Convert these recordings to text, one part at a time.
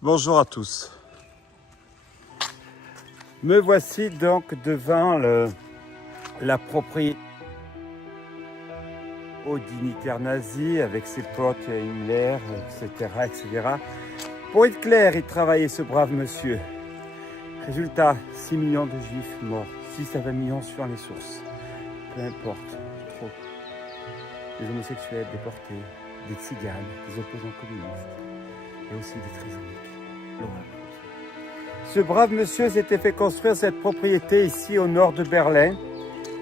Bonjour à tous. Me voici donc devant la propriété au dignitaire nazi avec ses potes Himmler, etc. Pour être clair, il travaillait ce brave monsieur. Résultat, 6 millions de juifs morts, 6 à 20 millions suivant les sources. Peu importe, trop. Des homosexuels déportés, des tziganes, des opposants communistes et aussi des trisomiques. L'horreur. Ce brave monsieur s'était fait construire cette propriété ici au nord de Berlin.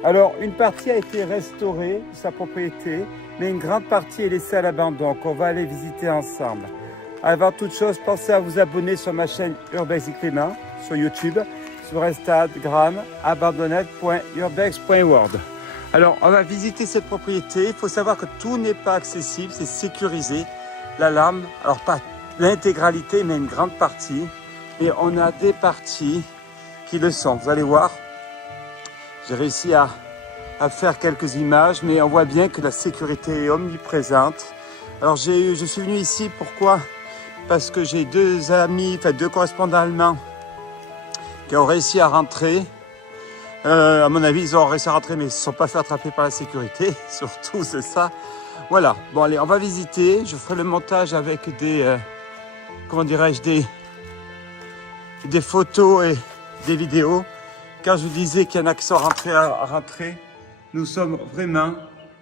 Alors, une partie a été restaurée, sa propriété, mais une grande partie est laissée à l'abandon, qu'on va aller visiter ensemble. Avant toute chose, pensez à vous abonner sur ma chaîne Urbex Clément, sur YouTube, sur Instagram, abandonned.urbex.world. Alors, on va visiter cette propriété. Il faut savoir que tout n'est pas accessible, c'est sécurisé. L'alarme, alors pas l'intégralité, mais une grande partie. Et on a des parties qui le sont. Vous allez voir, j'ai réussi à faire quelques images, mais on voit bien que la sécurité est omniprésente. Alors je suis venu ici, pourquoi? Parce que j'ai deux correspondants allemands qui ont réussi à rentrer. À mon avis, ils ont réussi à rentrer, mais ils ne se sont pas fait attraper par la sécurité. Surtout, c'est ça. Voilà. Bon, allez, on va visiter. Je ferai le montage avec des photos et des vidéos. Quand je disais qu'il y en a qui sont rentrés à rentrer, nous sommes vraiment,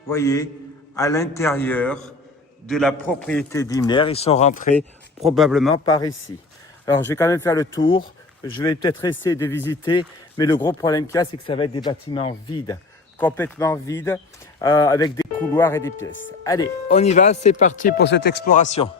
voyez, à l'intérieur de la propriété d'Himmler. Ils sont rentrés probablement par ici. Alors, je vais quand même faire le tour. Je vais peut-être essayer de visiter, mais le gros problème qu'il y a, c'est que ça va être des bâtiments vides, complètement vides, avec des couloirs et des pièces. Allez, on y va, c'est parti pour cette exploration.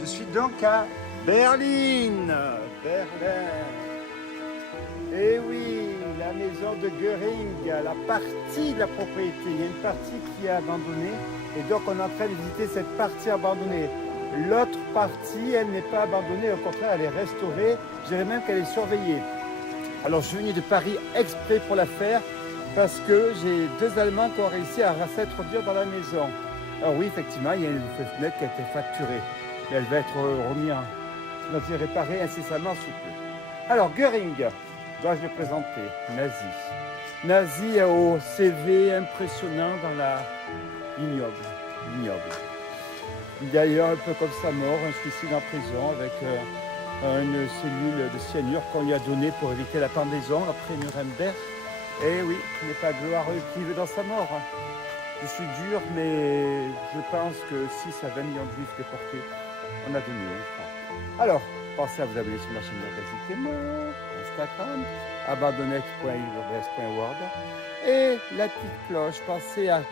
Je suis donc à Berlin. Et oui, la maison de Göring, la partie de la propriété. Il y a une partie qui est abandonnée et donc on est en train de visiter cette partie abandonnée. L'autre partie, elle n'est pas abandonnée, au contraire, elle est restaurée. Je dirais même qu'elle est surveillée. Alors je suis venu de Paris exprès pour la faire parce que j'ai deux Allemands qui ont réussi à s'introduire dans la maison. Alors oui, effectivement, il y a une fenêtre qui a été fracturée. Et elle va être remise réparée incessamment sous peu. Alors, Göring, dois-je le présenter? Nazi. Nazi au CV impressionnant dans la ignoble. D'ailleurs, un peu comme sa mort, un suicide en prison avec une cellule de cyanure qu'on lui a donnée pour éviter la pendaison après Nuremberg. Et oui, il n'est pas glorieux dans sa mort. Je suis dur, mais je pense que 6 à 20 millions de juifs déportés, on a donné. Alors, pensez à vous abonner sur ma chaîne Nordeste, Instagram, abandonnex.word et la petite cloche. Pensez à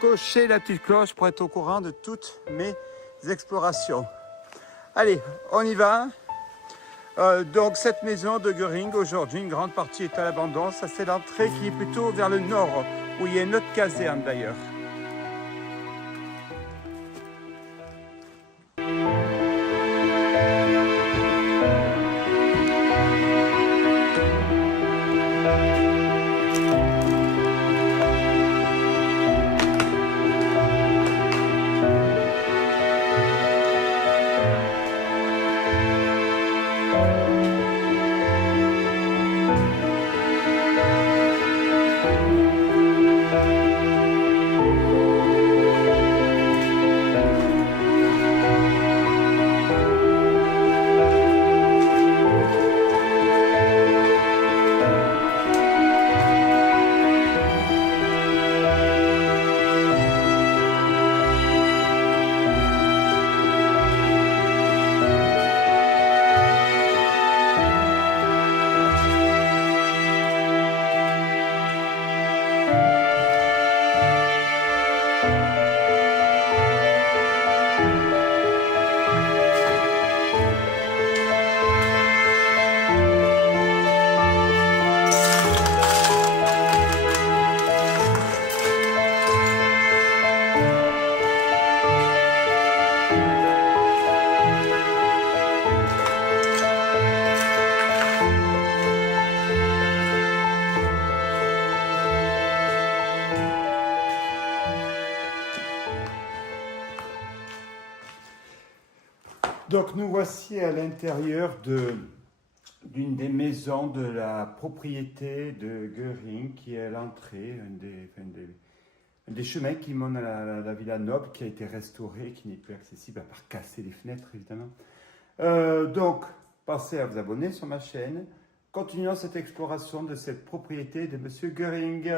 cocher la petite cloche pour être au courant de toutes mes explorations. Allez, on y va. Donc cette maison de Göring, aujourd'hui, une grande partie est à l'abandon. Ça, c'est l'entrée qui est plutôt vers le nord, où il y a une autre caserne d'ailleurs. Donc nous voici à l'intérieur d'une des maisons de la propriété de Göring, qui est à l'entrée, un des chemins qui mène à la Villa Noble, qui a été restaurée, qui n'est plus accessible à part casser les fenêtres évidemment. Donc pensez à vous abonner sur ma chaîne. Continuons cette exploration de cette propriété de Monsieur Göring.